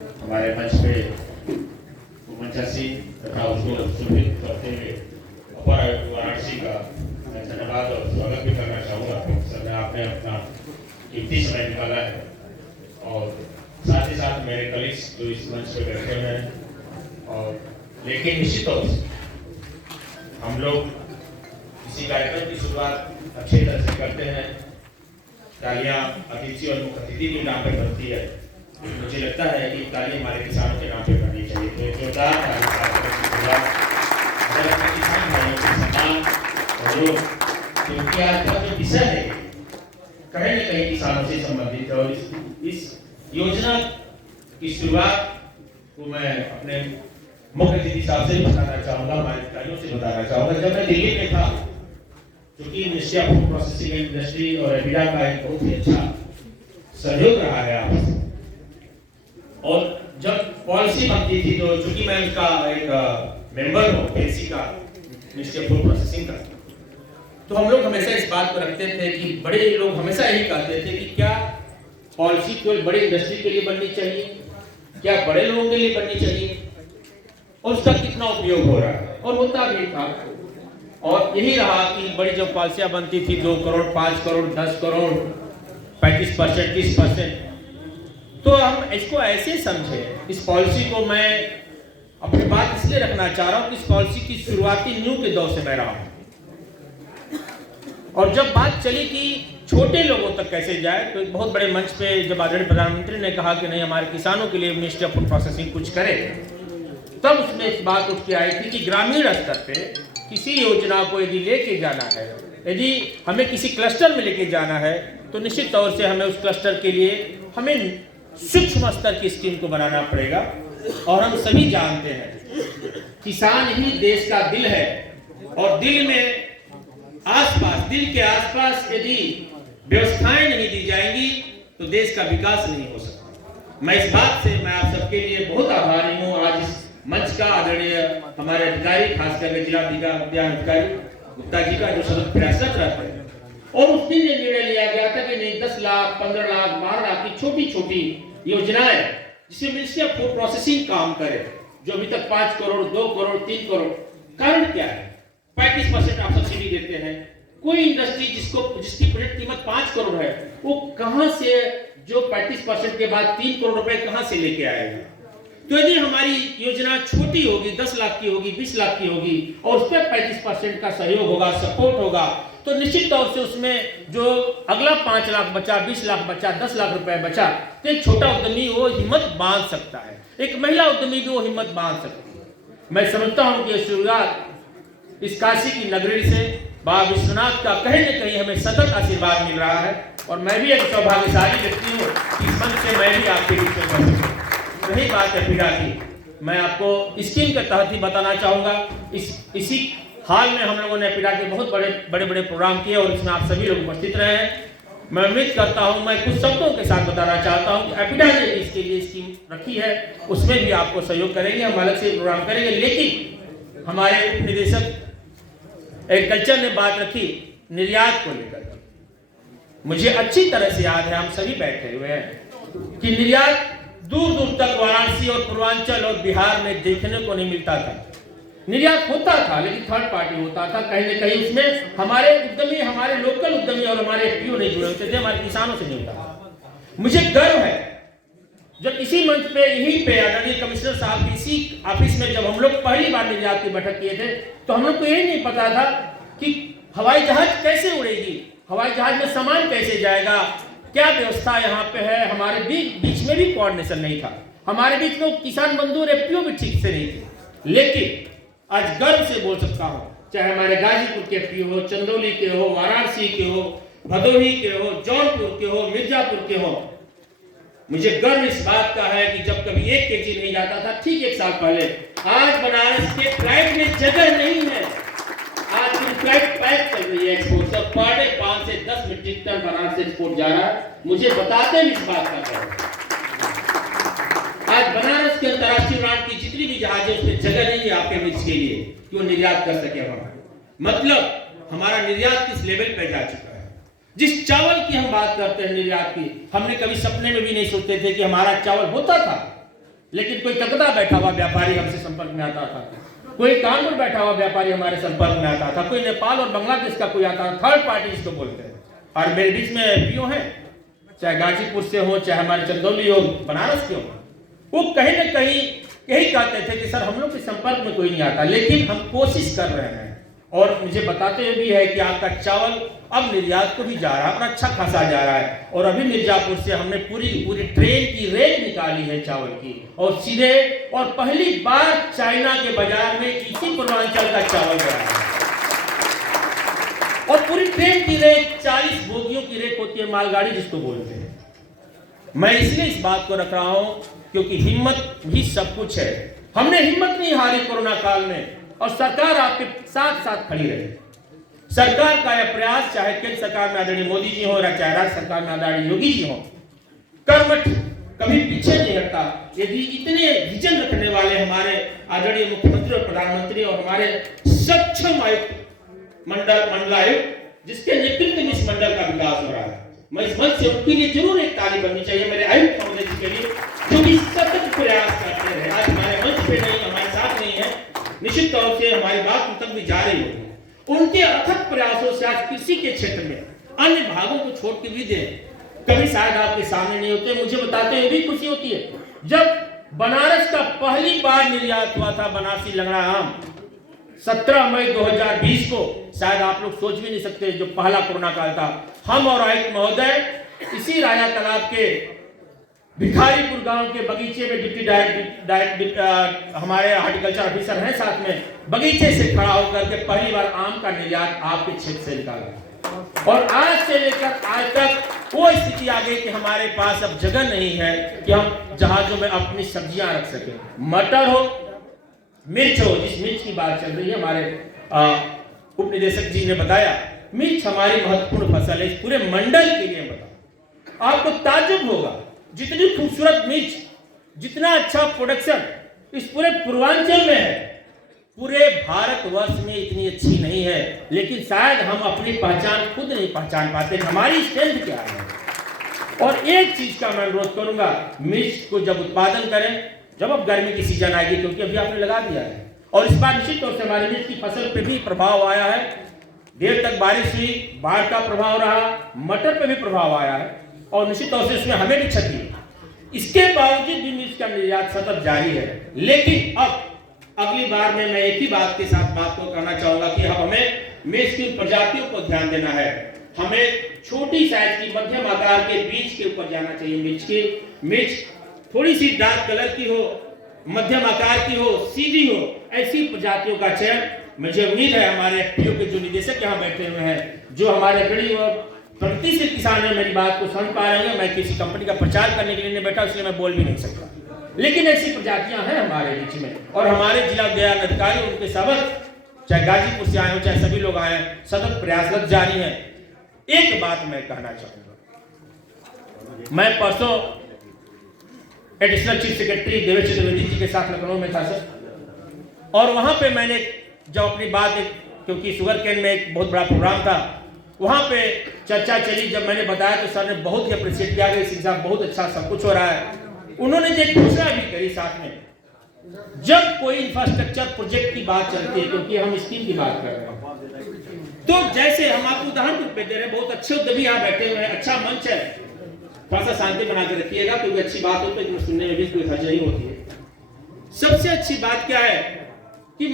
हमारे मंच पे मंचासी तथा उसको सुरक्षित करते हुए अपर आयुक्त वाराणसी का मैं धन्यवाद और स्वागत भी करना चाहूँगा। सर ने आपने अपना कीमती समय निकाला है और साथ ही साथ मेरे कलीग्स जो इस मंच पे बैठे हुए हैं। और लेकिन निश्चित तौर से हम लोग इसी कार्यक्रम की शुरुआत अच्छे तरह से करते हैं। तालियां अतिथि और मुख्य अतिथि के नाम पे बनती है। मुझे लगता है कि ताली हमारे किसानों के नाम पे करनी चाहिए। तो जोरदार किसान भाइयों के सम्मान और क्योंकि आज का जो विषय है कहीं न कहीं किसानों से संबंधित है और इस योजना की शुरुआत को मैं अपने मुख्य अतिथि साहब से बताना चाहूँगा, हमारे अधिकारियों से बताना चाहूँगा। जब मैं दिल्ली में था, क्योंकि ministry of food processing industry और एपिडा का एक बहुत ही अच्छा सहयोग रहा है आपस में। और जब पॉलिसी बनती थी तो चूंकि मैं उसका एक मेंबर हूँ पीएससी का, मिनिस्ट्री ऑफ फूड प्रोसेसिंग का, तो हम लोग हमेशा इस बात को रखते थे कि बड़े लोग हमेशा यही कहते थे कि क्या पॉलिसी केवल बड़ी इंडस्ट्री के लिए बननी चाहिए, क्या बड़े लोगों के लिए बननी चाहिए और उसका कितना उपयोग हो रहा है, और होता भी था। और यही रहा कि बड़ी जो पॉलिसियां बनती थी 2 करोड़ 5 करोड़ 10 करोड़ 35% 30%, तो हम इसको ऐसे समझे। इस पॉलिसी को मैं अपनी बात इसलिए रखना चाह रहा हूं कि इस पॉलिसी की शुरुआती न्यू के दौर से मैं रहा हूं और जब बात चली कि छोटे लोगों तक कैसे जाए, तो एक बहुत बड़े मंच पे जब आदरणीय प्रधानमंत्री ने कहा कि नहीं हमारे किसानों के लिए मिनिस्ट्री ऑफ फूड प्रोसेसिंग कुछ करे, तब उसमें इस बात उठ के आई थी कि ग्रामीण स्तर पे किसी योजना को यदि लेके जाना है, यदि हमें किसी क्लस्टर में लेके जाना है, तो निश्चित तौर से हमें उस क्लस्टर के लिए हमें सूक्ष्म स्तर की स्कीम को बनाना पड़ेगा। और हम सभी जानते हैं किसान ही देश का दिल है और दिल में आसपास, दिल के आसपास यदि व्यवस्थाएं नहीं दी जाएंगी तो देश का विकास नहीं हो सकता। मैं इस बात से मैं आप सबके लिए बहुत आभारी हूँ। आज इस मंच का आदरणीय हमारे अधिकारी, खासकर जिला उद्यान अधिकारी गुप्ता जी का जो सतत प्रयासरत रहते हैं, और उस दिन निर्णय लिया गया था कि नहीं 10 लाख 15 लाख 12 लाख की छोटी छोटी योजनाएं जिसमें मिनिस्ट्री ऑफ फूड प्रोसेसिंग काम करे, जो अभी तक 5 करोड़ 2 करोड़ 3 करोड़। कारण क्या है? 35% आप सब्सिडी देते हैं। कोई इंडस्ट्री जिसकी प्रोडक्ट कीमत 5 करोड़ है, वो कहां से जो 35% के बाद 3 करोड़ रुपए कहां से लेके आएगा? तो यदि हमारी योजना छोटी होगी, 10 लाख की होगी, 20 लाख की होगी, और उस पर 35% का सहयोग होगा, सपोर्ट होगा, तो निश्चित तौर से उसमें जो अगला 5 लाख बचा, 20 लाख बचा, 10 लाख रुपए बचा, तो एक छोटा उद्यमी वो हिम्मत बांध सकता है, एक महिला उद्यमी भी वो हिम्मत बांध सकती है। मैं समझता हूं कि शुरुआत इस काशी की नगरी से बाबा विश्वनाथ का कहीं न कहीं हमें सतत आशीर्वाद मिल रहा है, और मैं भी एक सौभाग्यशाली व्यक्ति हूँ कि इस मंच से मैं भी आपके बीच में उपस्थित हूँ। वही बात है पीड़ा की, मैं आपको स्कीम के तहत ही बताना चाहूँगा। इसी हाल में हम लोगों ने पीड़ा के बहुत बड़े प्रोग्राम किए और इसमें आप सभी लोग उपस्थित रहे हैं। मैं उम्मीद करता हूं, मैं कुछ शब्दों के साथ बताना चाहता हूं कि एपिडा ने इसके लिए स्कीम रखी है, उसमें भी आपको सहयोग करेंगे, हम अलग से प्रोग्राम करेंगे। लेकिन हमारे उप निदेशक एग्रीकल्चर ने बात रखी निर्यात को लेकर। मुझे अच्छी तरह से याद है, हम सभी बैठे हुए हैं, कि निर्यात दूर दूर तक वाराणसी और पूर्वांचल और बिहार में देखने को नहीं मिलता था। निर्यात होता था लेकिन थर्ड पार्टी होता था, कहीं न कहीं उसमें हमारे उद्यमी, हमारे लोकल उद्यमी और हमारे एफपीओ नहीं जुड़े होते थे, हमारे किसानों से नहीं होता। मुझे गर्व है जब इसी मंच पे, यहीं पे आदरणीय कमिश्नर साहब इसी ऑफिस में जब हम लोग पहली बार निर्यात की बैठक किए थे, तो हम लोग को यही नहीं पता था कि हवाई जहाज कैसे उड़ेगी, हवाई जहाज में सामान कैसे जाएगा, क्या व्यवस्था यहाँ पे है। हमारे बीच में भी कोऑर्डिनेशन नहीं था, हमारे बीच में किसान बंधु और एफपीओ भी ठीक से नहीं थे। लेकिन आज गर्व से बोल सकता हूं, चाहे हमारे गाजीपुर के एफपीओ हो, चंदौली के हो, वाराणसी के हो, भदोही के हो, जौनपुर के हो, मिर्जापुर के हो, मुझे गर्व इस बात का है कि जब कभी 1 केजी नहीं जाता था, ठीक 1 साल पहले, आज बनारस के फ्लाइट में जगह नहीं है। आज की फ्लाइट पैक चल रही है, एक्सपोर्ट सब पर डे 5 से 10 मीट्रिक टन बनारस से एक्सपोर्ट जा रहा है। मुझे बताते हैं इस बात का गर्व। आज बनारस के अंतर्राष्ट्रीय उड़ान की जितनी भी जहाज है उसमें जगह नहीं है आपके मिर्च के लिए कि वो निर्यात कर सके। मतलब हमारा निर्यात किस लेवल पे जा चुका है। जिस चावल की हम बात करते हैं निर्यात की, हमने कभी सपने में भी नहीं सोचते थे कि हमारा चावल होता था। लेकिन कोई कलकत्ता बैठा हुआ व्यापारी हमसे संपर्क में आता था, कोई कानपुर बैठा हुआ व्यापारी हमारे संपर्क में आता था, कोई नेपाल और बांग्लादेश का कोई आता था, थर्ड पार्टी इसको बोलते हैं। और मेरे बीच में एमपीओ हैं, चाहे गाजीपुर से हो, चाहे हमारे चंदौली हो, बनारस के हो, वो कहीं ना कहीं यही कहते थे कि सर हम लोग के संपर्क में कोई नहीं आता, लेकिन हम कोशिश कर रहे हैं। और मुझे बताते हुए भी है कि आपका चावल अब निर्यात को भी जा रहा है और अच्छा खासा जा रहा है। और अभी मिर्जापुर से हमने पूरी ट्रेन की रेट निकाली है चावल की, और सीधे और पहली बार चाइना के बाजार में इसी पूर्वांचल का चावल गया है। और पूरी ट्रेन की रेट 40 बोगियों की रेट होती है, मालगाड़ी जिसको बोलते हैं। मैं इसलिए इस बात को रख रहा हूं क्योंकि हिम्मत भी सब कुछ है। हमने हिम्मत नहीं हारी कोरोना काल में, और सरकार आपके साथ साथ खड़ी रही। सरकार का यह प्रयास, चाहे केंद्र सरकार में आदरणीय मोदी जी हो, चाहे राज्य सरकार में आदरणीय योगी जी हो, कर्मठ कभी पीछे नहीं हटता। यदि इतने विजन रखने वाले हमारे आदरणीय मुख्यमंत्री और प्रधानमंत्री और हमारे सक्षम आयुक्त मंडलायुक्त, जिसके नेतृत्व में इस मंडल का विकास हो रहा है, मैं इस मंच से उनके लिए जरूर एक ताली बननी चाहिए, मेरे आयुक्त महोदय जी के लिए, जो कि सतत प्रयास करते रहे। आज हमारे मंच पे नहीं, हमारे साथ नहीं है, निश्चित तौर से हमारी बात उन तक भी जा रही होगी। उनके अथक प्रयासों से आज कृषि के क्षेत्र में अन्य भागों को छोड़ के भी दे कभी शायद आपके सामने नहीं होते। मुझे बताते हुए भी खुशी होती है, जब बनारस का पहली बार निर्यात हुआ था बनारसी लंगड़ा आम 17 मई 2020 को, शायद आप लोग सोच भी नहीं सकते, जो पहला कोरोना काल था, हम और आयुक्त महोदय इसी राजा तालाब के भिखारीपुर गांव के बगीचे में डिप्टी हमारे हार्टिकल्चर ऑफिसर हैं साथ में, बगीचे से खड़ा होकर के पहली बार आम का निर्यात आपके क्षेत्र से निकाला। और आज से लेकर आज तक वो स्थिति आ गई कि हमारे पास अब जगह नहीं है कि हम जहाजों में अपनी सब्जियां रख सकें। मटर हो, मिर्च हो, जिस मिर्च की बात चल रही है, हमारे उप निदेशक जी ने बताया, मिर्च हमारी महत्वपूर्ण फसल है इस पूरे मंडल के लिए। बताओ, आपको ताज्जुब होगा, जितनी खूबसूरत मिर्च, जितना अच्छा प्रोडक्शन इस पूरे पूर्वांचल में है, पूरे भारतवर्ष में इतनी अच्छी नहीं है। लेकिन शायद हम अपनी पहचान खुद नहीं पहचान पाते, हमारी स्ट्रेंथ क्या है। और एक चीज का मैं अनुरोध करूंगा, मिर्च को जब उत्पादन करें, जब अब गर्मी की सीजन आएगी, क्योंकि अभी आपने लगा दिया है, और इस बार निश्चित तौर से हमारी मिर्च की फसल पे भी प्रभाव आया है। देर तक बारिश हुई, बाढ़ का प्रभाव रहा, मटर पे भी प्रभाव आया है, और निश्चित तौर से इसमें हमें भी क्षति है। इसके बावजूद भी मिर्च का निर्यात सतत जारी है। लेकिन अब अगली बार में मैं एक ही बात के साथ बात को कहना चाहूंगा कि हमें मिर्च की प्रजातियों को ध्यान देना है। हमें छोटी साइज की, मध्यम आकार के बीज के ऊपर जाना चाहिए। मिर्च थोड़ी सी डार्क कलर की हो, मध्यम आकार की हो, सीधी हो, ऐसी प्रजातियों का चयन। मुझे उम्मीद है हमारे एफपीओ के जो निदेशक यहाँ बैठे हुए हैं, जो हमारे गरीब और प्रगतिशील किसान है, मेरी बात को समझ पा रहे हैं। मैं किसी कंपनी का प्रचार करने के लिए नहीं बैठा, इसलिए मैं बोल भी नहीं सकता, लेकिन ऐसी प्रजातियां हैं हमारे बीच में। और हमारे जिला उद्यान अधिकारी, उनके सबक, चाहे गाजीपुर से आए हो, चाहे सभी लोग आए, सतत प्रयासरत जारी है। एक बात मैं कहना चाहूंगा, मैं परसों additional chief secretary Devesh Chaturvedi ji के साथ लखनऊ में था सर, और वहां पे मैंने जब अपनी बात, क्योंकि शुगर केन में एक बहुत बड़ा प्रोग्राम था, वहां पे चर्चा चली। जब मैंने बताया तो सर ने बहुत ही अप्रिशिएट किया कि सिंह साहब बहुत अच्छा सब कुछ हो रहा है। उन्होंने एक घोषणा भी करी साथ में, जब कोई इंफ्रास्ट्रक्चर प्रोजेक्ट की बात चलती है, क्योंकि हम स्कीम की बात कर रहे हैं, तो जैसे हम आपको उदाहरण दे रहे हैं, बहुत अच्छे उद्यमी यहाँ बैठे हुए हैं, अच्छा मंच है, थोड़ा सा शांति बना के रखिएगा, क्योंकि अच्छी बात हो तो सुनने में भी कोई हर्ज नहीं होती है। सबसे अच्छी बात क्या है